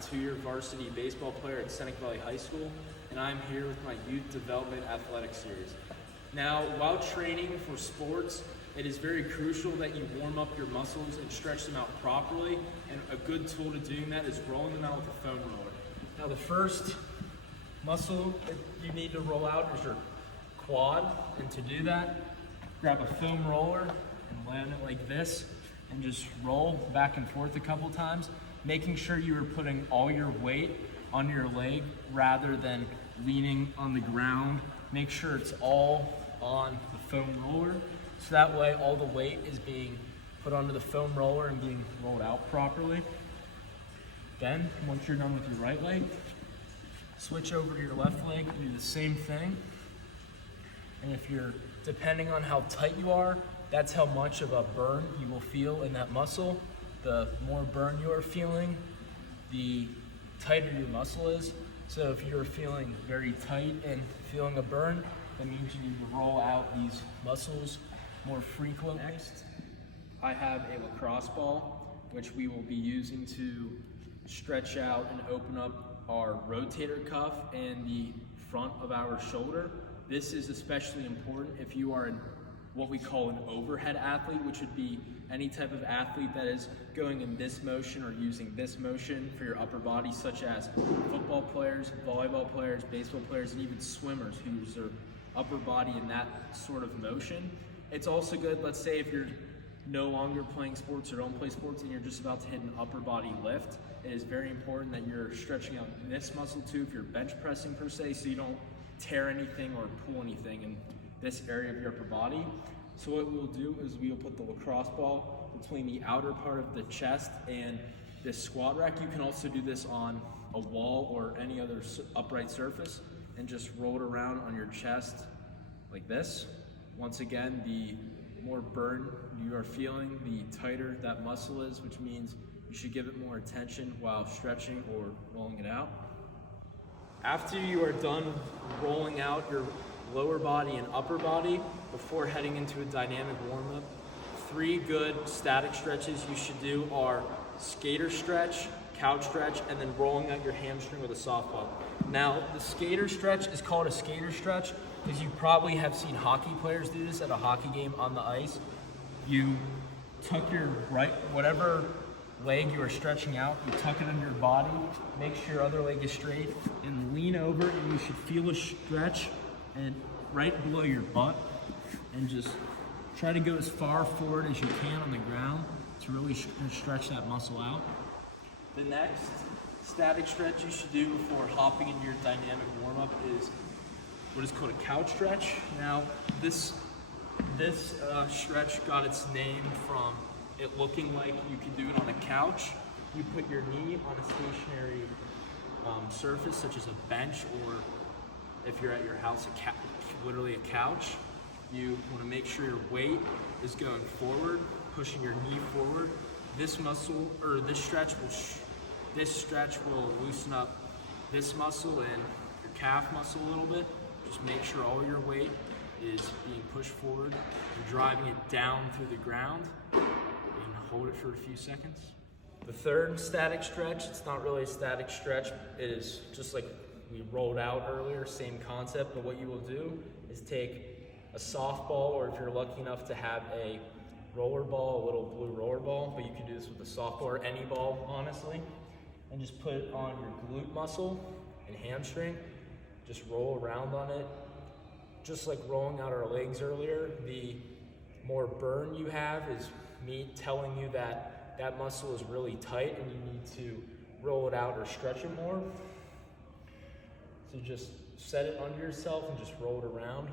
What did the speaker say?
two-year varsity baseball player at Seneca Valley High School, and I'm here with my Youth Development Athletic Series. Now, while training for sports, it is very crucial that you warm up your muscles and stretch them out properly, and a good tool to doing that is rolling them out with a foam roller. Now, the first muscle that you need to roll out is your quad, and to do that, grab a foam roller and land it like this, and just roll back and forth a couple times, making sure you are putting all your weight on your leg rather than leaning on the ground. Make sure it's all on the foam roller, so that way all the weight is being put onto the foam roller and being rolled out properly. Then, once you're done with your right leg, switch over to your left leg, do the same thing. And if you're, depending on how tight you are, that's how much of a burn you will feel in that muscle. The more burn you are feeling, the tighter your muscle is. So if you're feeling very tight and feeling a burn, that means you need to roll out these muscles more frequently. Next, I have a lacrosse ball, which we will be using to stretch out and open up our rotator cuff and the front of our shoulder. This is especially important if you are what we call an overhead athlete, which would be any type of athlete that is going in this motion or using this motion for your upper body, such as football players, volleyball players, baseball players, and even swimmers who use their upper body in that sort of motion. It's also good, let's say if you're no longer playing sports or don't play sports and you're just about to hit an upper body lift, it is very important that you're stretching out this muscle too if you're bench pressing per se, so you don't tear anything or pull anything in this area of your upper body. So what we'll do is we'll put the lacrosse ball between the outer part of the chest and this squat rack. You can also do this on a wall or any other upright surface and just roll it around on your chest like this. Once again, the more burn you are feeling, the tighter that muscle is, which means you should give it more attention while stretching or rolling it out. After you are done rolling out your lower body and upper body, before heading into a dynamic warm-up, 3 good static stretches you should do are skater stretch, couch stretch, and then rolling out your hamstring with a softball. Now, the skater stretch is called a skater stretch because you probably have seen hockey players do this at a hockey game on the ice. You tuck your right, whatever leg you are stretching out, you tuck it under your body, make sure your other leg is straight, and lean over, and you should feel a stretch and right below your butt, and just try to go as far forward as you can on the ground to really stretch that muscle out. The next static stretch you should do before hopping into your dynamic warm-up is what is called a couch stretch. Now, this stretch got its name from it looking like you can do it on a couch. You put your knee on a stationary surface, such as a bench, or if you're at your house, literally a couch. You want to make sure your weight is going forward, pushing your knee forward. This muscle, or this stretch will loosen up this muscle and your calf muscle a little bit. Just make sure all your weight is being pushed forward and driving it down through the ground, and hold it for a few seconds. The third static stretch, it's not really a static stretch, it is just like we rolled out earlier, same concept, but what you will do is take a softball, or if you're lucky enough to have a roller ball, a little blue roller ball, but you can do this with a softball or any ball, honestly, and just put it on your glute muscle and hamstring. Just roll around on it. Just like rolling out our legs earlier, the more burn you have is me telling you that that muscle is really tight and you need to roll it out or stretch it more. So just set it under yourself and just roll it around.